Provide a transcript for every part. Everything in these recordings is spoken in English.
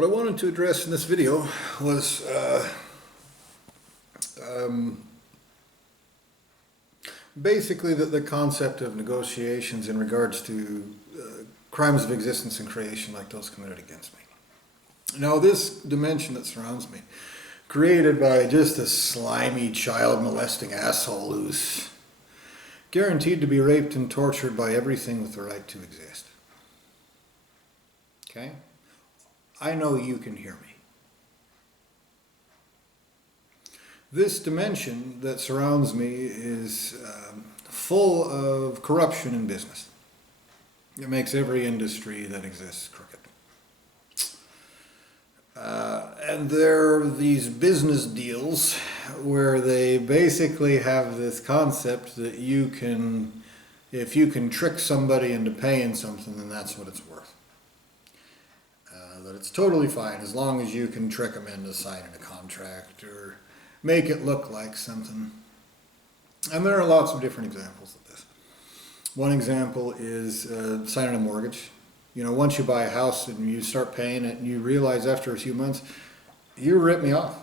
What I wanted to address in this video was basically the concept of negotiations in regards to crimes of existence and creation like those committed against me. Now, this dimension that surrounds me, created by just a slimy, child-molesting asshole who's guaranteed to be raped and tortured by everything with the right to exist. Okay? I know you can hear me. This dimension that surrounds me is full of corruption in business. It makes every industry that exists crooked. And there are these business deals where they basically have this concept that you can, if you can trick somebody into paying something, then that's what it's worth. That it's totally fine as long as you can trick them into signing a contract or make it look like something. And there are lots of different examples of this. One example is signing a mortgage. You know, once you buy a house and you start paying it and you realize after a few months, you ripped me off.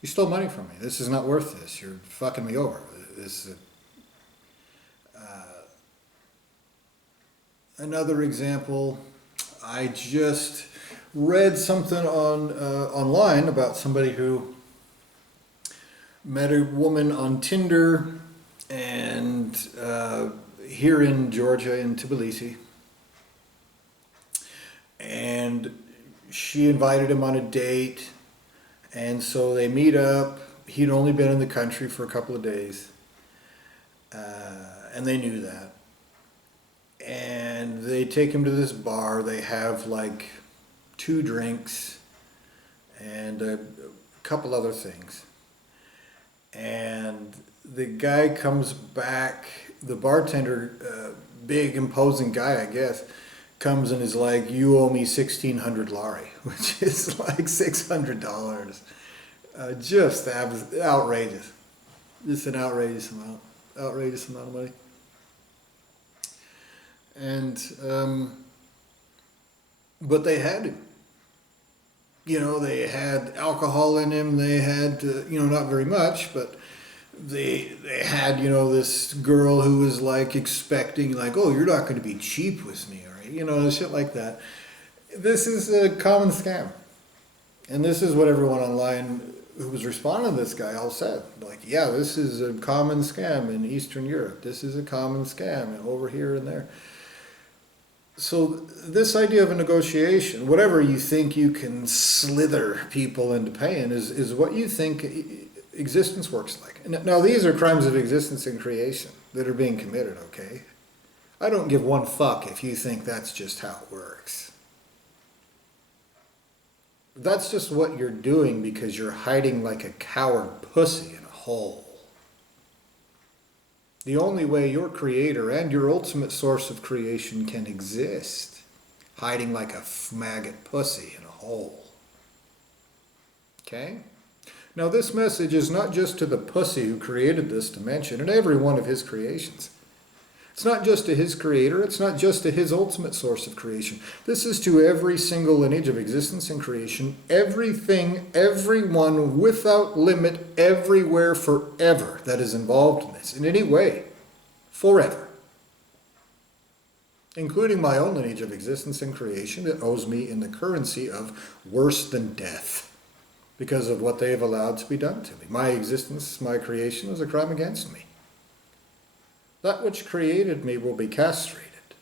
You stole money from me. This is not worth this. You're fucking me over. This is another example. I just read something on online about somebody who met a woman on Tinder and here in Georgia, in Tbilisi, and she invited him on a date, and so they meet up. He'd only been in the country for a couple of days, and they knew that. And they take him to this bar. They have like 2 drinks and a couple other things. And the guy comes back, the bartender, big imposing guy, I guess, comes and is like, "You owe me 1,600 lari," which is like $600. Just outrageous. Just an outrageous amount of money. And, but they had him. You know, they had alcohol in him. They had, you know, not very much, but they had, you know, this girl who was like expecting, like, "Oh, you're not going to be cheap with me," or, you know, shit like that. This is a common scam. And this is what everyone online who was responding to this guy all said. Like, yeah, this is a common scam in Eastern Europe. This is a common scam over here and there. So this idea of a negotiation, whatever you think you can slither people into paying, is what you think existence works like. Now, these are crimes of existence and creation that are being committed, okay? I don't give one fuck if you think that's just how it works. That's just what you're doing because you're hiding like a coward pussy in a hole. The only way your creator and your ultimate source of creation can exist, hiding like a maggot pussy in a hole. Okay? Now, this message is not just to the pussy who created this dimension and every one of his creations. It's not just to his creator. It's not just to his ultimate source of creation. This is to every single lineage of existence and creation, everything, everyone, without limit, everywhere, forever that is involved in this, in any way, forever. Including my own lineage of existence and creation that owes me in the currency of worse than death because of what they have allowed to be done to me. My existence, my creation is a crime against me. That which created me will be castrated.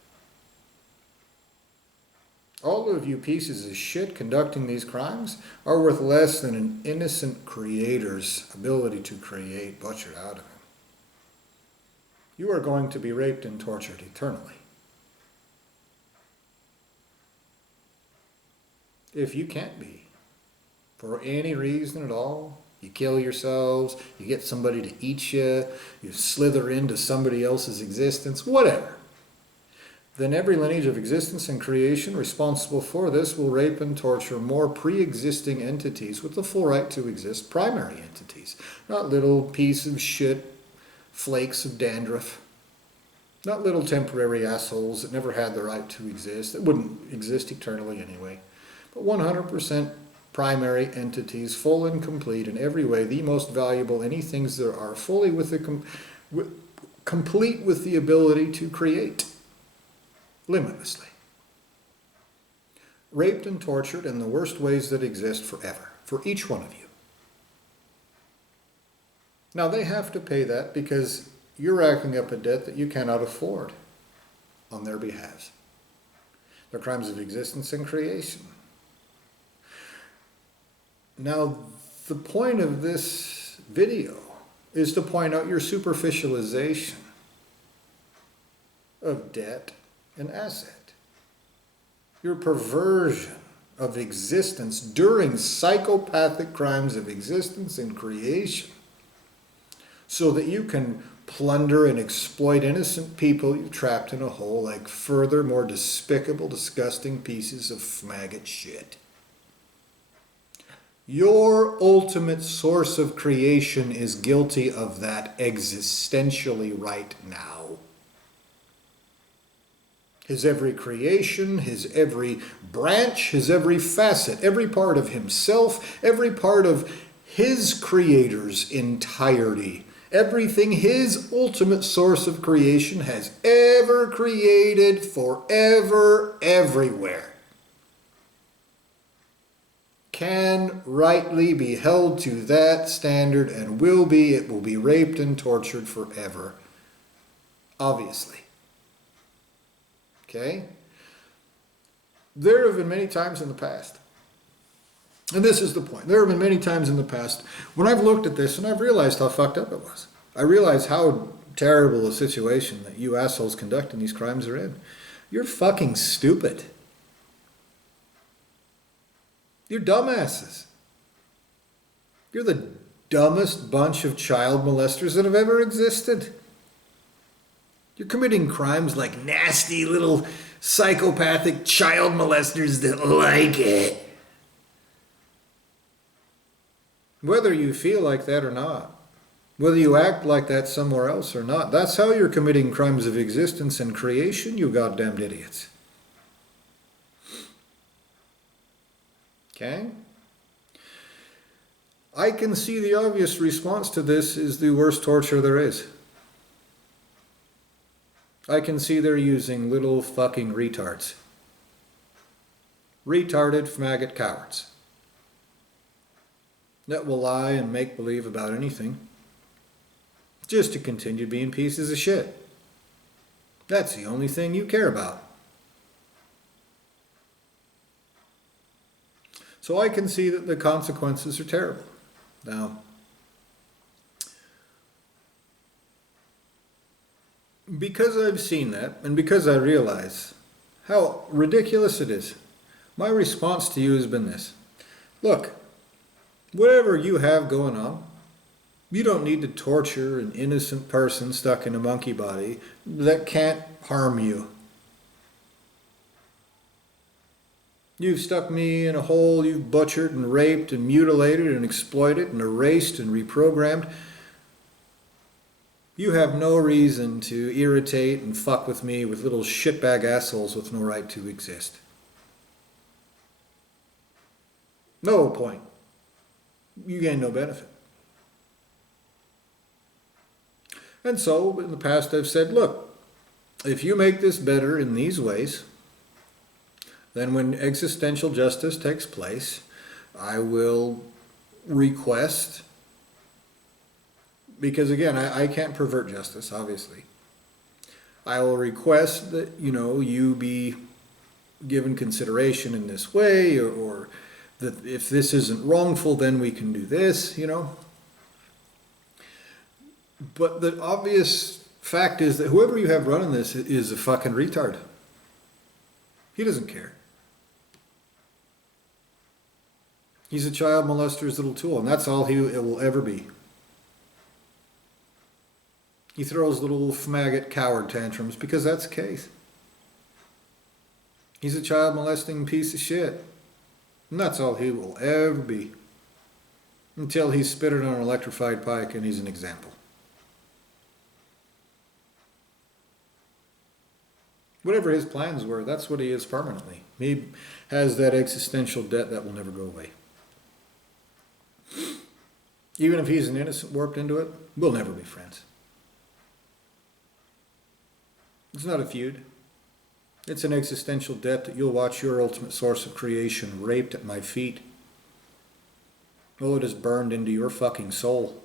All of you pieces of shit conducting these crimes are worth less than an innocent creator's ability to create butchered out of him. You are going to be raped and tortured eternally. If you can't be, for any reason at all, you kill yourselves, you get somebody to eat you, you slither into somebody else's existence, whatever. Then every lineage of existence and creation responsible for this will rape and torture more pre-existing entities with the full right to exist, primary entities, not little piece of shit, flakes of dandruff, not little temporary assholes that never had the right to exist, that wouldn't exist eternally anyway. but 100% primary entities, full and complete in every way, the most valuable, any things there are, fully with the complete with the ability to create, limitlessly. Raped and tortured in the worst ways that exist forever, for each one of you. Now they have to pay that because you're racking up a debt that you cannot afford on their behalves. They're crimes of existence and creation. Now, the point of this video is to point out your superficialization of debt and asset. Your perversion of existence during psychopathic crimes of existence and creation, so that you can plunder and exploit innocent people you've trapped in a hole like further, more despicable, disgusting pieces of maggot shit. Your ultimate source of creation is guilty of that existentially right now. His every creation, his every branch, his every facet, every part of himself, every part of his creator's entirety, everything his ultimate source of creation has ever created forever, everywhere, can rightly be held to that standard and it will be raped and tortured forever. Obviously. Okay? There have been many times in the past, and this is the point, there have been many times in the past when I've looked at this and I've realized how fucked up it was. I realized how terrible a situation that you assholes conducting these crimes are in. You're fucking stupid. You're dumbasses. You're the dumbest bunch of child molesters that have ever existed. You're committing crimes like nasty little psychopathic child molesters that like it. Whether you feel like that or not, whether you act like that somewhere else or not, that's how you're committing crimes of existence and creation, you goddamned idiots. Okay? I can see the obvious response to this is the worst torture there is. I can see they're using little fucking retards. Retarded maggot cowards that will lie and make believe about anything just to continue being pieces of shit. That's the only thing you care about. So I can see that the consequences are terrible. Now, because I've seen that, and because I realize how ridiculous it is, my response to you has been this. Look, whatever you have going on, you don't need to torture an innocent person stuck in a monkey body that can't harm you. You've stuck me in a hole, you've butchered and raped and mutilated and exploited and erased and reprogrammed. You have no reason to irritate and fuck with me with little shitbag assholes with no right to exist. No point. You gain no benefit. And so, in the past I've said, look, if you make this better in these ways, then when existential justice takes place, I will request, because again, I can't pervert justice, obviously. I will request that, you be given consideration in this way, or that if this isn't wrongful, then we can do this, But the obvious fact is that whoever you have running this is a fucking retard. He doesn't care. He's a child molester's little tool, and that's all it will ever be. He throws little maggot coward tantrums because that's the case. He's a child molesting piece of shit. And that's all he will ever be. Until he's spitted on an electrified pike and he's an example. Whatever his plans were, that's what he is permanently. He has that existential debt that will never go away. Even if he's an innocent warped into it, we'll never be friends. It's not a feud. It's an existential debt that you'll watch your ultimate source of creation raped at my feet. Oh, it is burned into your fucking soul.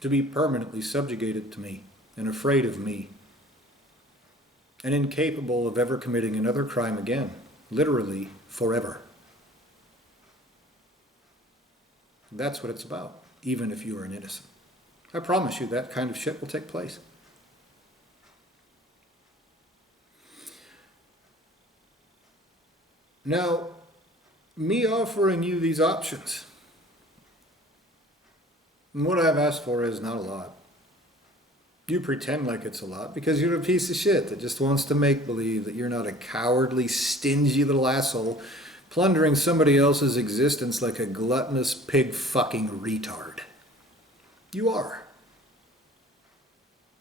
To be permanently subjugated to me and afraid of me and incapable of ever committing another crime again, literally forever. That's what it's about, even if you are an innocent. I promise you that kind of shit will take place. Now, me offering you these options, and what I've asked for is not a lot. You pretend like it's a lot because you're a piece of shit that just wants to make believe that you're not a cowardly, stingy little asshole plundering somebody else's existence like a gluttonous pig fucking retard. You are.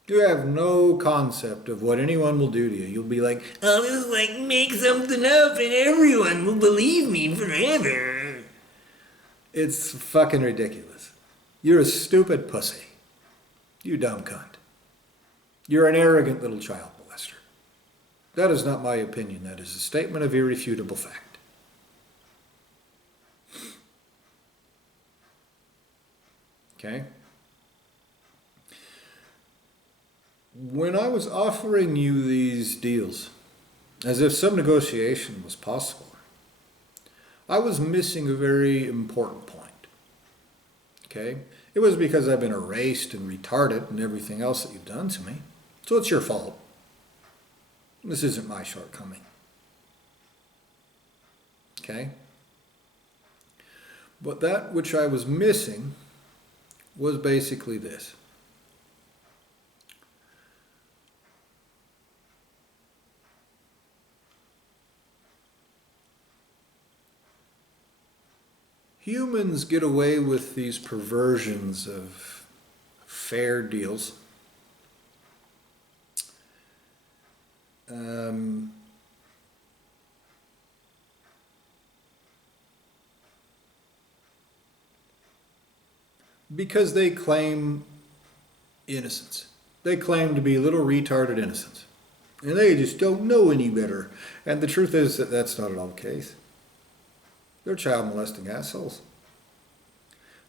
You have no concept of what anyone will do to you. You'll be like, I'll just make something up and everyone will believe me forever. It's fucking ridiculous. You're a stupid pussy. You dumb cunt. You're an arrogant little child molester. That is not my opinion. That is a statement of irrefutable fact. Okay? When I was offering you these deals, as if some negotiation was possible, I was missing a very important point. Okay? It was because I've been erased and retarded and everything else that you've done to me. So it's your fault. This isn't my shortcoming. Okay? But that which I was missing was basically this. Humans get away with these perversions of fair deals. Because they claim innocence. They claim to be little retarded innocents. And they just don't know any better. And the truth is that that's not at all the case. They're child molesting assholes.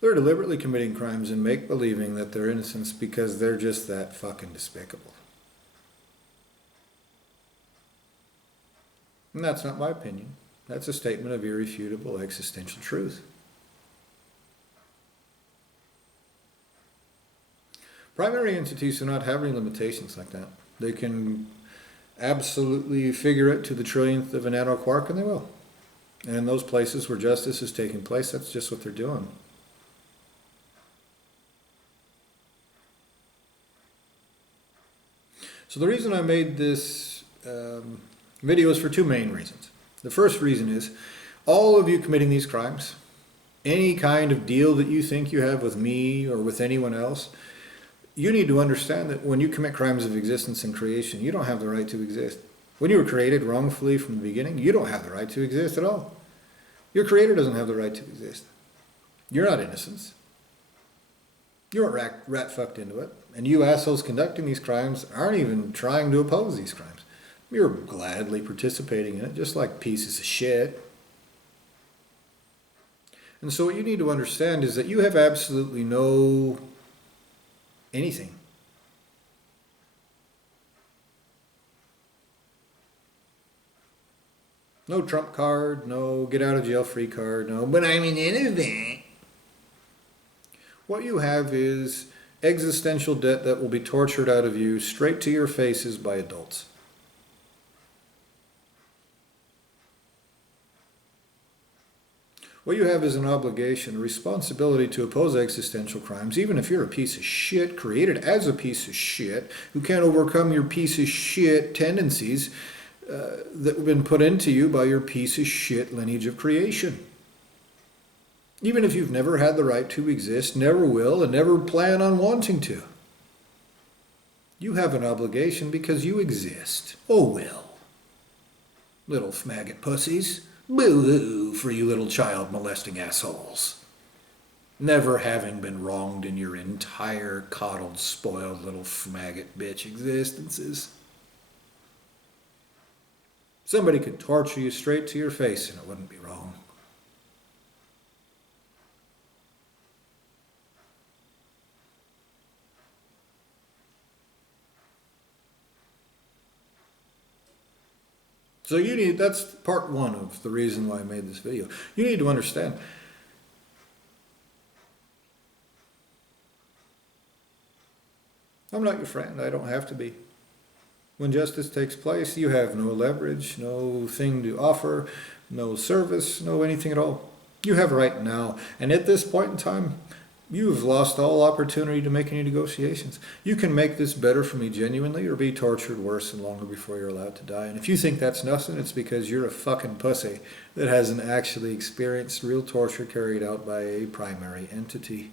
They're deliberately committing crimes and make-believing that they're innocents because they're just that fucking despicable. And that's not my opinion. That's a statement of irrefutable existential truth. Primary entities do not have any limitations like that. They can absolutely figure it to the trillionth of a nanoquark, and they will. And in those places where justice is taking place, that's just what they're doing. So the reason I made this video is for two main reasons. The first reason is, all of you committing these crimes, any kind of deal that you think you have with me or with anyone else, you need to understand that when you commit crimes of existence and creation, you don't have the right to exist. When you were created wrongfully from the beginning, you don't have the right to exist at all. Your creator doesn't have the right to exist. You're not innocents. You weren't rat-fucked into it. And you assholes conducting these crimes aren't even trying to oppose these crimes. You're gladly participating in it, just like pieces of shit. And so what you need to understand is that you have absolutely no anything. No trump card, no get out of jail free card, no, but I'm an innocent. What you have is existential debt that will be tortured out of you straight to your faces by adults. What you have is an obligation, a responsibility to oppose existential crimes, even if you're a piece of shit, created as a piece of shit, who can't overcome your piece of shit tendencies that have been put into you by your piece of shit lineage of creation. Even if you've never had the right to exist, never will, and never plan on wanting to. You have an obligation because you exist. Oh well. Little faggot pussies. Boo-hoo for you little child molesting assholes. Never having been wronged in your entire coddled, spoiled little faggot bitch existences. Somebody could torture you straight to your face and it wouldn't be wrong. So that's part one of the reason why I made this video. You need to understand. I'm not your friend. I don't have to be. When justice takes place, you have no leverage, no thing to offer, no service, no anything at all. You have right now. And at this point in time, you've lost all opportunity to make any negotiations. You can make this better for me genuinely or be tortured worse and longer before you're allowed to die. And if you think that's nothing, it's because you're a fucking pussy that hasn't actually experienced real torture carried out by a primary entity.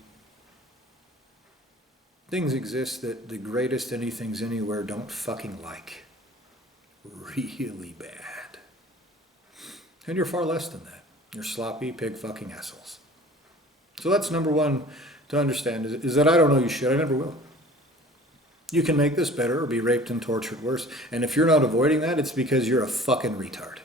Things exist that the greatest anythings anywhere don't fucking like. Really bad. And you're far less than that. You're sloppy, pig fucking assholes. So that's number one to understand, is that I don't know you shit. I never will. You can make this better or be raped and tortured worse. And if you're not avoiding that, it's because you're a fucking retard.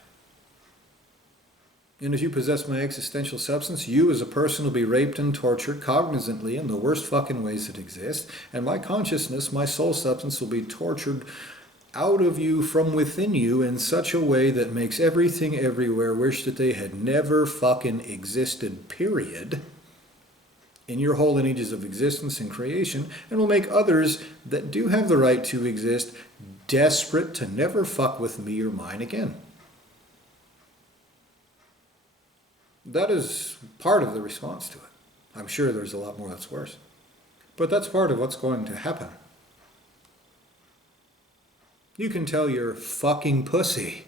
And if you possess my existential substance, you as a person will be raped and tortured cognizantly in the worst fucking ways that exist. And my consciousness, my soul substance, will be tortured out of you from within you in such a way that makes everything everywhere wish that they had never fucking existed, period, in your whole lineages of existence and creation, and will make others that do have the right to exist desperate to never fuck with me or mine again. That is part of the response to it. I'm sure there's a lot more that's worse. But that's part of what's going to happen. You can tell your fucking pussy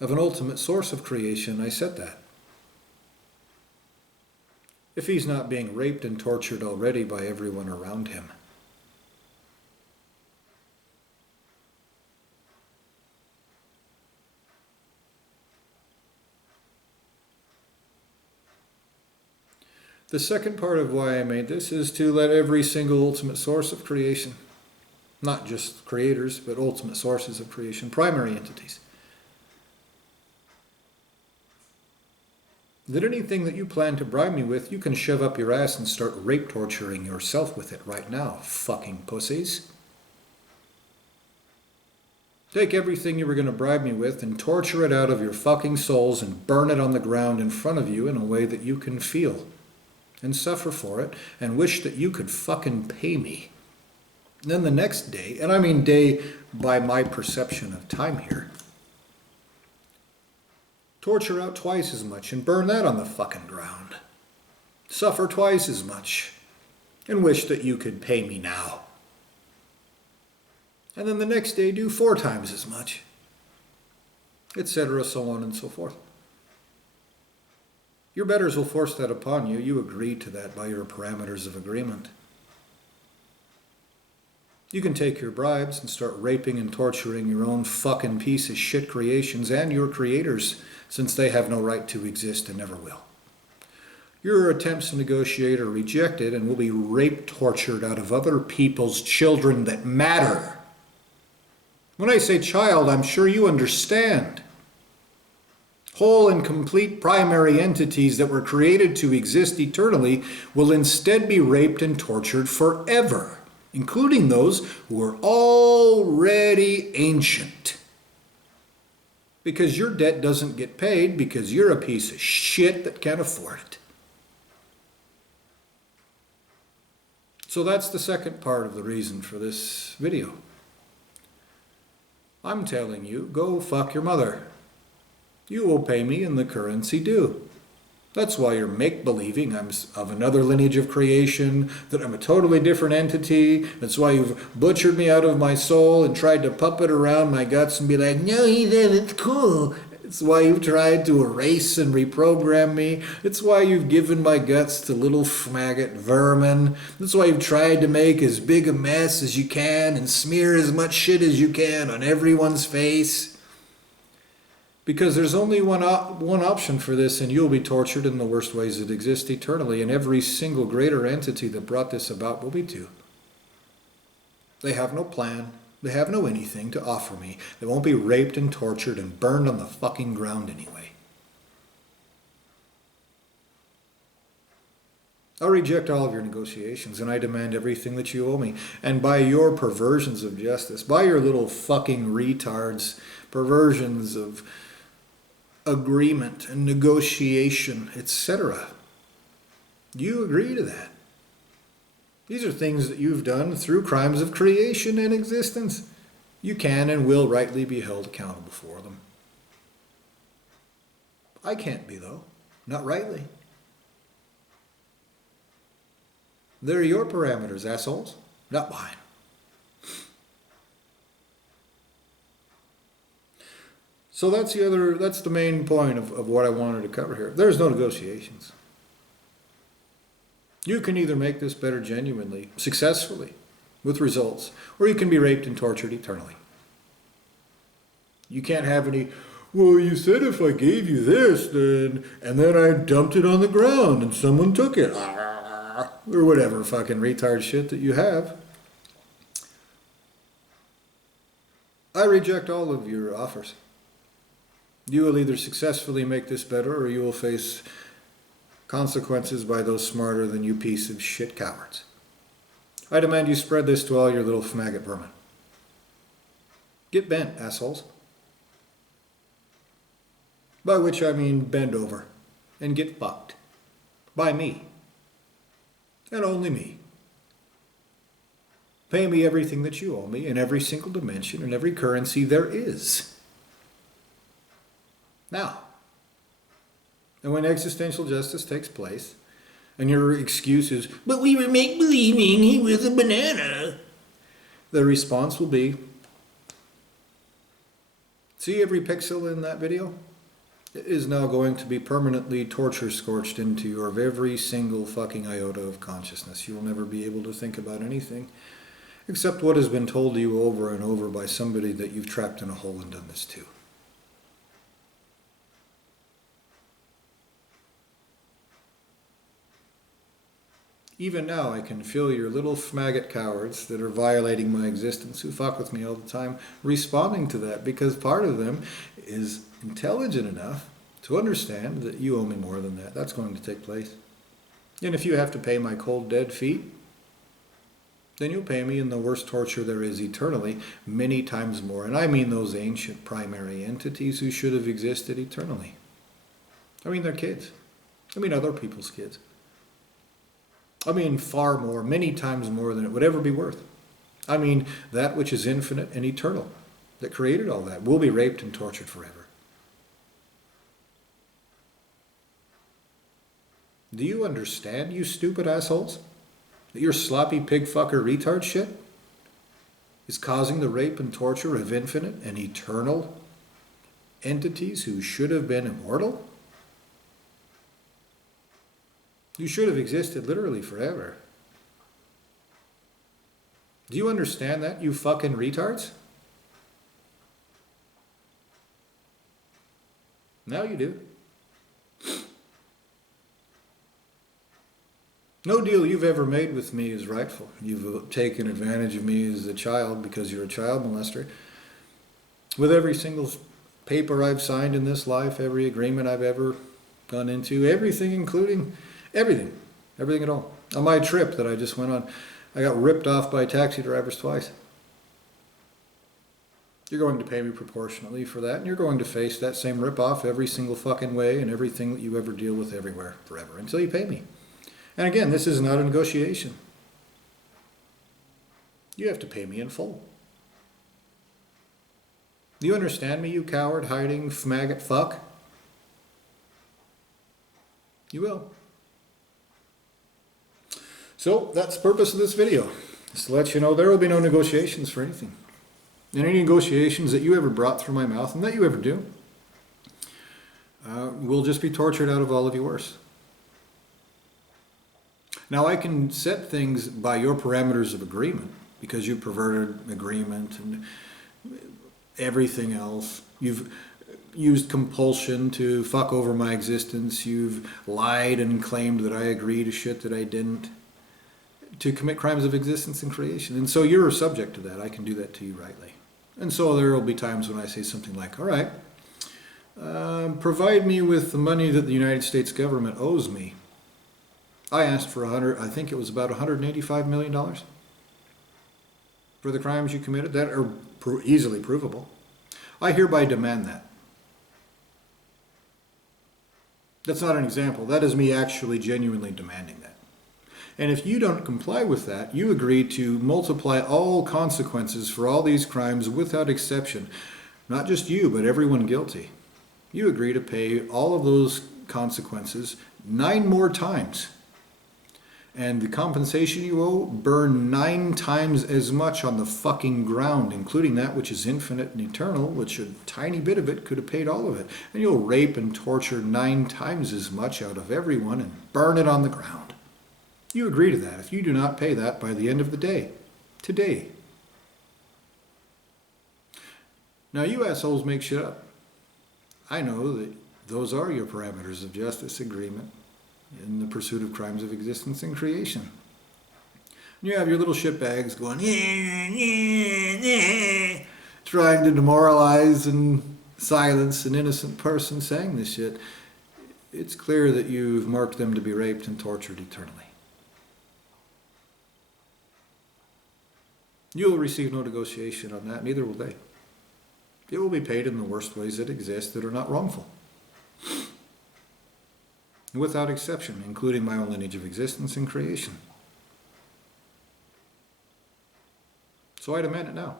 of an ultimate source of creation, I said that. If he's not being raped and tortured already by everyone around him. The second part of why I made this is to let every single ultimate source of creation, not just creators, but ultimate sources of creation, primary entities, that anything that you plan to bribe me with, you can shove up your ass and start rape torturing yourself with it right now, fucking pussies. Take everything you were going to bribe me with and torture it out of your fucking souls and burn it on the ground in front of you in a way that you can feel. And suffer for it, and wish that you could fucking pay me. And then the next day, and I mean day by my perception of time here, torture out twice as much and burn that on the fucking ground. Suffer twice as much, and wish that you could pay me now. And then the next day do 4 times as much, etc., so on and so forth. Your betters will force that upon you. You agreed to that by your parameters of agreement. You can take your bribes and start raping and torturing your own fucking piece of shit creations and your creators, since they have no right to exist and never will. Your attempts to negotiate are rejected and will be rape tortured out of other people's children that matter. When I say child, I'm sure you understand. Whole and complete primary entities that were created to exist eternally will instead be raped and tortured forever, including those who are already ancient. Because your debt doesn't get paid because you're a piece of shit that can't afford it. So that's the second part of the reason for this video. I'm telling you, go fuck your mother. You will pay me in the currency due. That's why you're make-believing I'm of another lineage of creation, that I'm a totally different entity. That's why you've butchered me out of my soul and tried to puppet around my guts and be like, no, he did, it's cool. It's why you've tried to erase and reprogram me. It's why you've given my guts to little maggot vermin. That's why you've tried to make as big a mess as you can and smear as much shit as you can on everyone's face. Because there's only one option for this, and you'll be tortured in the worst ways that exist eternally, and every single greater entity that brought this about will be too. They have no plan. They have no anything to offer me. They won't be raped and tortured and burned on the fucking ground anyway. I'll reject all of your negotiations, and I demand everything that you owe me. And by your perversions of justice, by your little fucking retards, perversions of agreement and negotiation, etc., you agree to that. These are things that you've done through crimes of creation and existence. You can and will rightly be held accountable for them. I can't be, though. Not rightly. They're your parameters, assholes, not mine. So that's the main point of what I wanted to cover here. There's no negotiations. You can either make this better genuinely, successfully, with results, or you can be raped and tortured eternally. You can't have any, well, you said if I gave you this, and then I dumped it on the ground and someone took it, or whatever fucking retard shit that you have. I reject all of your offers. You will either successfully make this better, or you will face consequences by those smarter than you piece of shit cowards. I demand you spread this to all your little maggot vermin. Get bent, assholes. By which I mean bend over and get fucked. By me. And only me. Pay me everything that you owe me in every single dimension and every currency there is. Now, and when existential justice takes place, and your excuse is, but we were make-believing he was a banana, the response will be, see every pixel in that video? It is now going to be permanently torture-scorched into your every single fucking iota of consciousness. You will never be able to think about anything except what has been told to you over and over by somebody that you've trapped in a hole and done this to. Even now, I can feel your little maggot cowards that are violating my existence, who fuck with me all the time, responding to that, because part of them is intelligent enough to understand that you owe me more than that. That's going to take place. And if you have to pay my cold, dead feet, then you'll pay me in the worst torture there is eternally, many times more. And I mean those ancient primary entities who should have existed eternally. I mean their kids. I mean other people's kids. I mean far more, many times more than it would ever be worth. I mean that which is infinite and eternal, that created all that, will be raped and tortured forever. Do you understand, you stupid assholes, that your sloppy pig fucker retard shit is causing the rape and torture of infinite and eternal entities who should have been immortal? You should have existed literally forever. Do you understand that, you fucking retards? Now you do. No deal you've ever made with me is rightful. You've taken advantage of me as a child because you're a child molester. With every single paper I've signed in this life, every agreement I've ever gone into, everything including everything at all. On my trip that I just went on, I got ripped off by taxi drivers twice. You're going to pay me proportionately for that, and you're going to face that same rip-off every single fucking way and everything that you ever deal with everywhere, forever, until you pay me. And again, this is not a negotiation. You have to pay me in full. Do you understand me, you coward, hiding, maggot fuck? You will. So, that's the purpose of this video. Just to let you know there will be no negotiations for anything. And any negotiations that you ever brought through my mouth, and that you ever do, will just be tortured out of all of yours. Now I can set things by your parameters of agreement because you perverted agreement and everything else. You've used compulsion to fuck over my existence. You've lied and claimed that I agree to shit that I didn't, to commit crimes of existence and creation. And so you're subject to that. I can do that to you rightly. And so there will be times when I say something like, all right, provide me with the money that the United States government owes me. I asked for I think it was about $185 million for the crimes you committed that are easily provable. I hereby demand that. That's not an example. That is me actually genuinely demanding that. And if you don't comply with that, you agree to multiply all consequences for all these crimes without exception. Not just you, but everyone guilty. You agree to pay all of those consequences 9 more times. And the compensation you owe, burn 9 times as much on the fucking ground, including that which is infinite and eternal, which a tiny bit of it could have paid all of it. And you'll rape and torture 9 times as much out of everyone and burn it on the ground. You agree to that if you do not pay that by the end of the day. Today. Now you assholes make shit up. I know that those are your parameters of justice agreement in the pursuit of crimes of existence and creation. You have your little shitbags going, trying to demoralize and silence an innocent person saying this shit. It's clear that you've marked them to be raped and tortured eternally. You will receive no negotiation on that, neither will they. It will be paid in the worst ways that exist that are not wrongful. Without exception, including my own lineage of existence and creation. So I demand it now.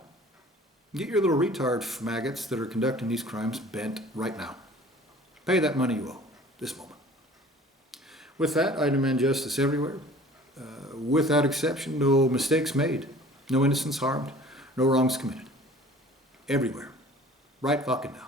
Get your little retard maggots that are conducting these crimes bent right now. Pay that money you owe, this moment. With that, I demand justice everywhere. Without exception, no mistakes made, no innocents harmed, no wrongs committed. Everywhere. Right fucking now.